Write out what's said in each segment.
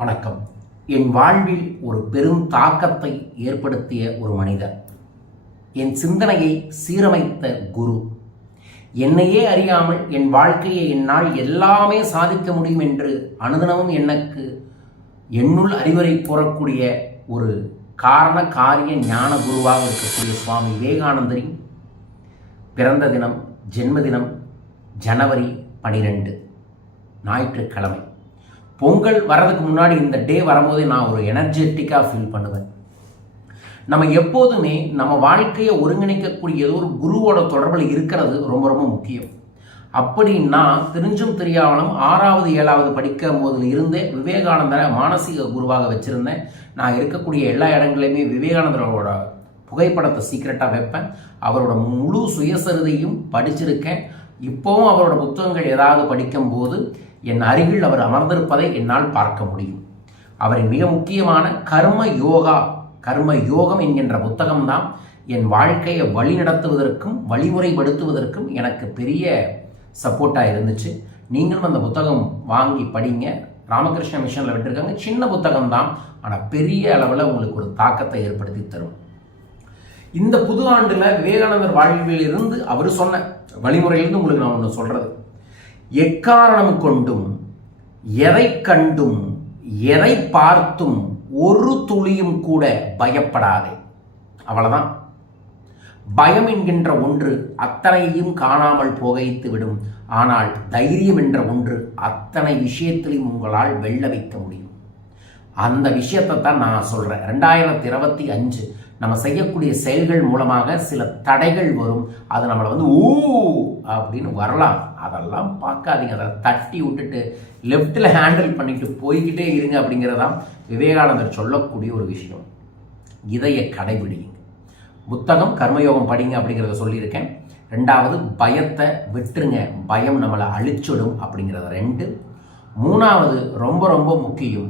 வணக்கம். என் வாழ்வில் ஒரு பெரும் தாக்கத்தை ஏற்படுத்திய ஒரு மனிதர், என் சிந்தனையை சீரமைத்த குரு, என்னையே அறியாமல் என் வாழ்க்கையை என்னால் எல்லாமே சாதிக்க முடியும் என்று அனுதினமும் எனக்கு என்னுள் அறிவுரை கூறக்கூடிய ஒரு காரண காரிய ஞான குருவாக இருக்கக்கூடிய சுவாமி விவேகானந்தரின் பிறந்த தினம், ஜென்மதினம் ஜனவரி 12 ஞாயிற்றுக்கிழமை. பொங்கல் வர்றதுக்கு முன்னாடி இந்த டே வரும்போது நான் ஒரு எனர்ஜெட்டிக்காக ஃபீல் பண்ணுவேன். நம்ம எப்போதுமே நம்ம வாழ்க்கையை ஒருங்கிணைக்கக்கூடிய ஏதோ ஒரு குருவோட தொடர்பில் இருக்கிறது ரொம்ப ரொம்ப முக்கியம். அப்படின்னா தெரிஞ்சும் தெரியாமலும் 6வது 7வது படிக்கும் போதில் இருந்தே விவேகானந்தரை மானசீக குருவாக வச்சுருந்தேன். நான் இருக்கக்கூடிய எல்லா இடங்களையுமே விவேகானந்தரோட புகைப்படத்தை சீக்கிரட்டாக வைப்பேன். அவரோட முழு சுயசரிதையும் படிச்சிருக்கேன். இப்போவும் அவரோட புத்தகங்கள் ஏதாவது படிக்கும்போது என் அருகில் அவர் அமர்ந்திருப்பதை என்னால் பார்க்க முடியும். அவரின் மிக முக்கியமான கர்ம யோகம் என்கின்ற புத்தகம்தான் என் வாழ்க்கையை வழிநடத்துவதற்கும் வழிமுறைப்படுத்துவதற்கும் எனக்கு பெரிய சப்போர்ட்டாக இருந்துச்சு. நீங்களும் அந்த புத்தகம் வாங்கி படிங்க. ராமகிருஷ்ண மிஷனில் விட்டுருக்காங்க. சின்ன புத்தகம் தான், ஆனால் பெரிய அளவில் உங்களுக்கு ஒரு தாக்கத்தை ஏற்படுத்தி தரும். இந்த புது ஆண்டில் விவேகானந்தர் வாழ்வில் இருந்து அவர் சொன்ன வழிமுறையிலிருந்து உங்களுக்கு நான் ஒன்று சொல்கிறது, எக்காரணம் கொண்டும் எதை கண்டும் எதை பார்த்தும் ஒரு துளியும் கூட பயப்படாதே. அவ்வளவுதான். பயம் என்கின்ற ஒன்று அத்தனையும் காணாமல் போகைத்து விடும். ஆனால் தைரியம் என்ற ஒன்று அத்தனை விஷயத்திலையும் உங்களால் வெல்ல வைக்க முடியும். அந்த விஷயத்தை தான் நான் சொல்றேன். 2025 நம்ம செய்யக்கூடிய செயல்கள் மூலமாக சில தடைகள் வரும். அது நம்மளை அப்படின்னு வரலாம். அதெல்லாம் பார்க்காதீங்க. அதை தட்டி விட்டுட்டு லெஃப்டில் ஹேண்டில் பண்ணிட்டு போய்கிட்டே இருங்க. அப்படிங்கிறதான் விவேகானந்தர் சொல்லக்கூடிய ஒரு விஷயம். இதையை கடைபிடிங்க. புத்தகம் கர்மயோகம் படிங்க அப்படிங்கிறத சொல்லியிருக்கேன். 2வது, பயத்தை விட்டுருங்க. பயம் நம்மளை அழிச்சிடும் அப்படிங்கிறத 2. 3வது ரொம்ப ரொம்ப முக்கியம்,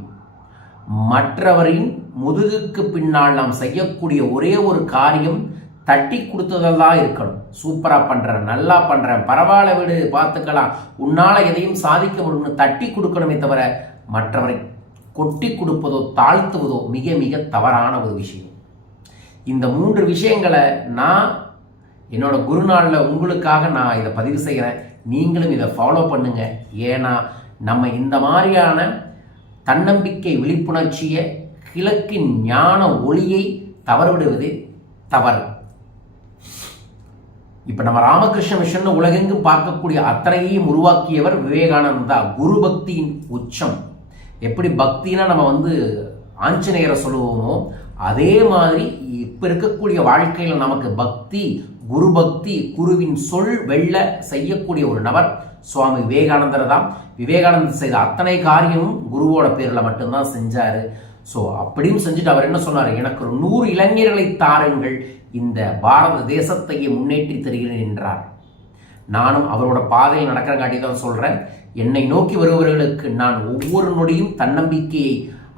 மற்றவரின் முதுகுக்கு பின்னால் நாம் செய்யக்கூடிய ஒரே ஒரு காரியம் தட்டி கொடுத்ததெல்லாம் இருக்கணும். சூப்பராக பண்ணுறேன், நல்லா பண்ணுறேன், பரவாயில்ல விடு, பார்த்துக்கலாம், உன்னால் எதையும் சாதிக்க முடியும்னு தட்டி கொடுக்கணுமே தவிர மற்றவரை கொட்டி கொடுப்பதோ தாழ்த்துவதோ மிக மிக தவறான ஒரு விஷயம். இந்த 3 விஷயங்களை நான் என்னோட குருநாளில் உங்களுக்காக நான் இதை பதிவு செய்கிறேன். நீங்களும் இதை ஃபாலோ பண்ணுங்க. ஏன்னா நம்ம இந்த மாதிரியான தன்னம்பிக்கை விழிப்புணர்ச்சியை, கிழக்கின் ஞான ஒளியை தவறவிடுவது தவறு. இப்ப நம்ம ராமகிருஷ்ண மிஷன் உலகெங்கும் பார்க்கக்கூடிய அத்தனையையும் உருவாக்கியவர் விவேகானந்தா. குரு பக்தியின் உச்சம். எப்படி பக்தினா நம்ம ஆஞ்சநேயரை சொல்லுவோமோ, அதே மாதிரி இப்ப இருக்கக்கூடிய வாழ்க்கையில நமக்கு பக்தி, குரு பக்தி, குருவின் சொல் வெல்ல செய்யக்கூடிய ஒரு நபர் சுவாமி விவேகானந்தர் தான். விவேகானந்தர் செய்த அத்தனை காரியமும் குருவோட பேர்ல மட்டும்தான் செஞ்சாரு. ஸோ அப்படியும் செஞ்சுட்டு அவர் என்ன சொன்னார், எனக்கு ஒரு 100 இளைஞர்களை தாருங்கள், இந்த பாரத தேசத்தையே முன்னேற்றி தருகிறேன் என்றார். நானும் அவரோட பாதையில் நடக்கிறங்காட்டி தான் சொல்றேன். என்னை நோக்கி வருபவர்களுக்கு நான் ஒவ்வொரு நொடியும் தன்னம்பிக்கையை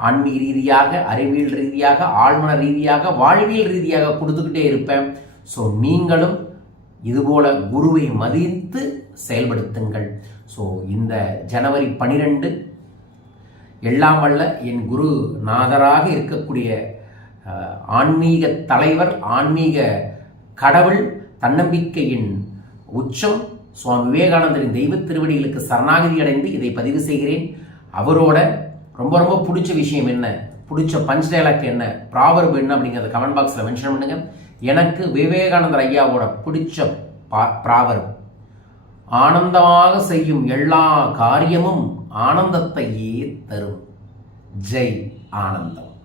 ஆன்மீக ரீதியாக, அறிவியல் ரீதியாக, ஆழ்மன ரீதியாக, வாழ்வியல் ரீதியாக கொடுத்துக்கிட்டே இருப்பேன். ஸோ நீங்களும் இதுபோல குருவை மதித்து செயல்படுத்துங்கள். ஸோ இந்த ஜனவரி 12 எல்லாம் வல்ல என் குரு நாதராக இருக்கக்கூடிய ஆன்மீக தலைவர், ஆன்மீக கடவுள், தன்னம்பிக்கையின் உச்சம் சுவாமி விவேகானந்தரின் தெய்வ திருவடிகளுக்கு சரணாகதி அடைந்து இதை பதிவு செய்கிறேன். அவரோட ரொம்ப ரொம்ப பிடிச்ச விஷயம் என்ன, பிடிச்ச பஞ்ச் டைலாக் என்ன, ப்ராவர்ப் என்ன அப்படிங்கிறத கமெண்ட் பாக்ஸில் மென்ஷன் பண்ணுங்க. எனக்கு விவேகானந்தர் ஐயாவோட பிடிச்ச ப்ராவர்ப், ஆனந்தமாக செய்யும் எல்லா காரியமும் ஆனந்தத்தையே தரும். ஜெய் ஆனந்தம்.